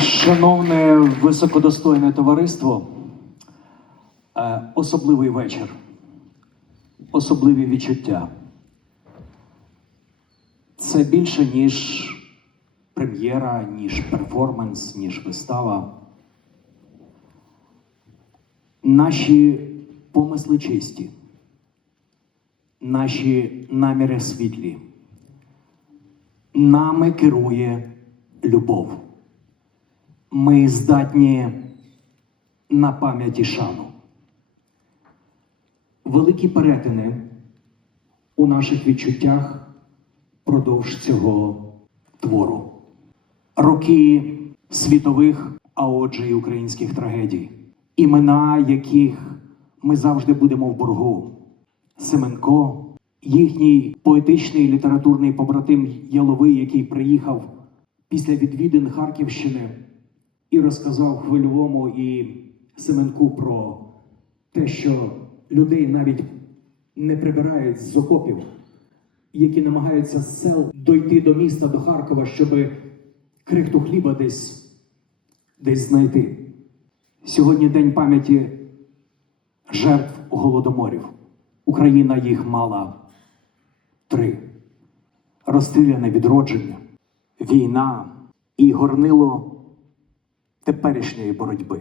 Шановне високодостойне товариство, е, особливий вечір, особливі відчуття. Це більше, ніж прем'єра, ніж перформанс, ніж вистава. Наші помисли чисті, наші наміри світлі. Нами керує любов ми здатні на пам'ять і шану. Великі перетини у наших відчуттях продовж цього твору. Роки світових, а отже, і українських трагедій, імена яких ми завжди будемо в боргу. Семенко, їхній поетичний літературний побратим Яловий, який приїхав після відвідин Харківщини і розказав хвильовому і Семенку про те, що людей навіть не прибирають з окопів, які намагаються з сел дойти до міста, до Харкова, щоб крихту хліба десь, десь знайти. Сьогодні день пам'яті жертв голодоморів. Україна їх мала три: розстріляне відродження, війна і горнило теперішньої боротьби.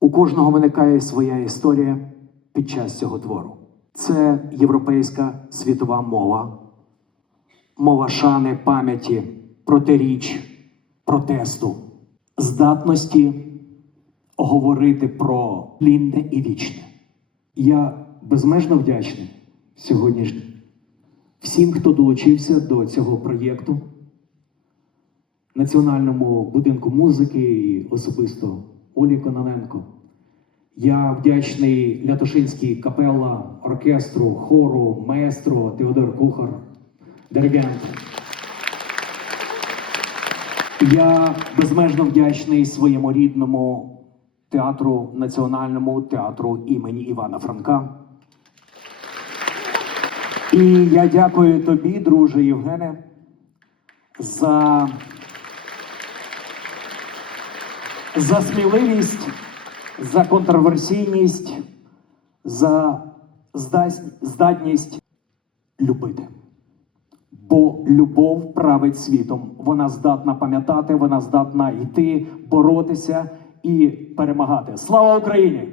У кожного виникає своя історія під час цього твору. Це європейська світова мова, мова шани, пам'яті, протиріч, протесту, здатності говорити про плінне і вічне. Я безмежно вдячний сьогодні всім, хто долучився до цього проєкту. Національному будинку музики і особисто Олі Кононенко. Я вдячний Лятошинській капелла, оркестру, хору, маестро Теодор Кухар, диригент. Я безмежно вдячний своєму рідному театру, національному театру імені Івана Франка. І я дякую тобі, друже Євгене, за за сміливість, за контроверсійність, за здатність любити. Бо любов править світом. Вона здатна пам'ятати, вона здатна йти, боротися і перемагати. Слава Україні!